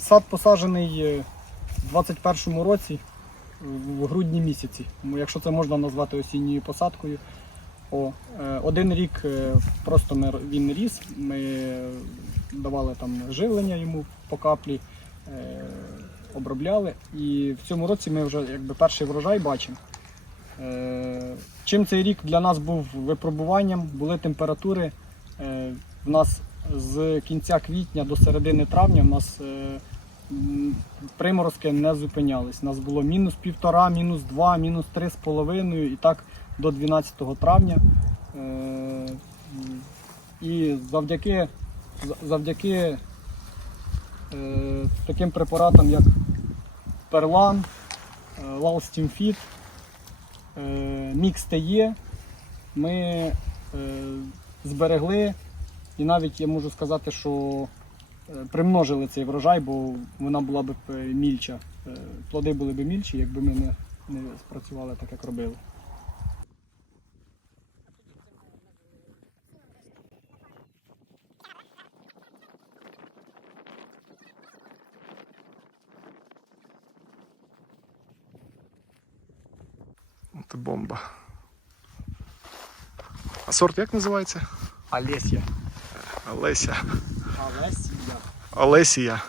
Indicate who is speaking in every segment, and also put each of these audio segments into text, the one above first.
Speaker 1: сад посаджений е, в 21-му році, в грудні місяці, якщо це можна назвати осінньою посадкою. О, е, один рік е, просто він ріс, ми давали там живлення йому по каплі, обробляли. І в цьому році ми вже якби перший врожай бачимо. Чим цей рік для нас був випробуванням, були температури. В нас з кінця квітня до середини травня в нас приморозки не зупинялись. У нас було мінус півтора, мінус два, мінус три з половиною і так до 12 травня. Е, І завдяки, завдяки е, таким препаратам, як Перлан, Лалстімфіт, Мікс ТЕ, ми е, зберегли і навіть я можу сказати, що е, примножили цей врожай, бо вона була б е, мільча. Е, Плоди були б мільчі, якби ми не, не спрацювали так, як робили.
Speaker 2: Це бомба. А сорт як називається?
Speaker 1: Олесія.
Speaker 2: Олеся.
Speaker 1: Олесія.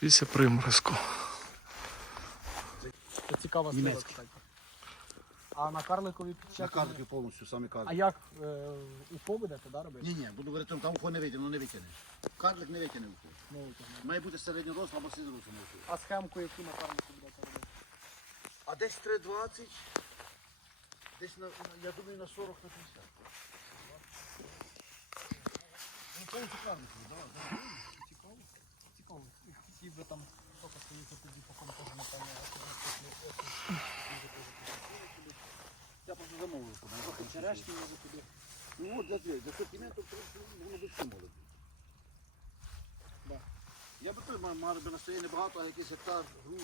Speaker 2: Після приморозку.
Speaker 1: Це цікава кстати. А на карликові
Speaker 3: На
Speaker 1: підчепки?
Speaker 3: карлики повністю самі
Speaker 1: А
Speaker 3: карлики.
Speaker 1: як е, у побудете, да, робити?
Speaker 3: Ні, ні, буду говорити, там ухо не витягне, ну не витягне. Карлик не витягне ухо.
Speaker 1: Ну, витягнемо.
Speaker 3: Має бути середньоросло або сідросло ухо.
Speaker 1: А схемку, яку на карлику будете робити?
Speaker 3: А десь 3,20, десь на, на- я думаю, на 40 на 50. Ну, повністю карлики, давай, давай.
Speaker 1: Цікаво. Цікаво. Хотів би там тільки стоїти тоді по кому теж, напевно,
Speaker 3: Я просто замовив. туди, трохи
Speaker 1: черешні може туди.
Speaker 3: Ну от для, для сортименту воно би все може бути.
Speaker 1: Да.
Speaker 3: Я би той мав, би настояння багато, а якийсь гектар, груш,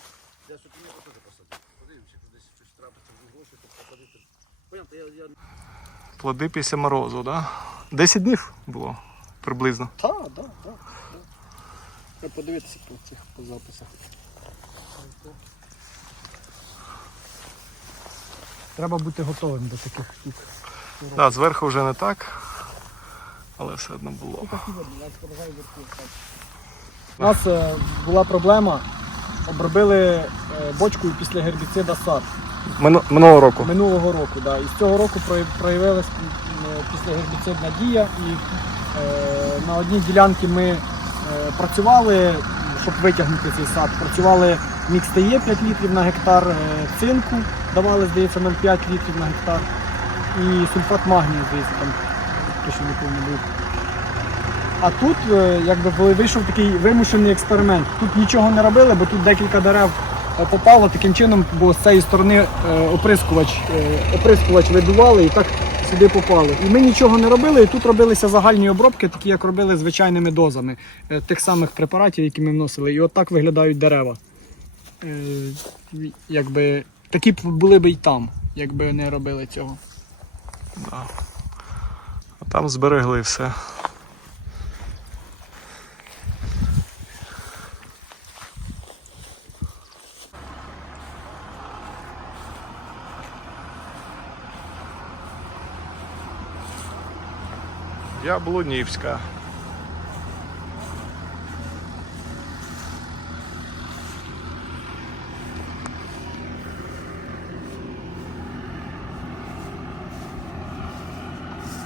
Speaker 3: для сортименту теж посадити. Подивимося, якщо десь щось трапиться, в гроші, то посадити. Понятно, я, я
Speaker 2: Плоди після морозу, да? 10 днів було приблизно.
Speaker 1: Так, так, так. Треба подивитися по цих по записах. Треба бути готовим до таких штук.
Speaker 2: Да, зверху вже не так, але все одно було.
Speaker 1: У нас е, була проблема. Обробили е, бочкою після гербіцида сад
Speaker 2: Мину- Минулого року.
Speaker 1: минулого року. Да. І з цього року прой- проявилась м, гербіцидна дія. І е, на одній ділянці ми е, працювали, щоб витягнути цей сад. Працювали мікс ТЕ 5 літрів на гектар, е, цинку давали, здається, 0,5 літрів на гектар. І сульфат магнію, здається, там точно не повинен був. А тут е, якби вийшов такий вимушений експеримент. Тут нічого не робили, бо тут декілька дерев е, попало таким чином, бо з цієї сторони е, оприскувач, е, оприскувач видували і так сюди попало. І ми нічого не робили, і тут робилися загальні обробки, такі як робили звичайними дозами е, тих самих препаратів, які ми вносили. І от виглядають дерева. Якби такі б були б і там, якби не робили цього.
Speaker 2: Да. А там зберегли все. Яблунівська.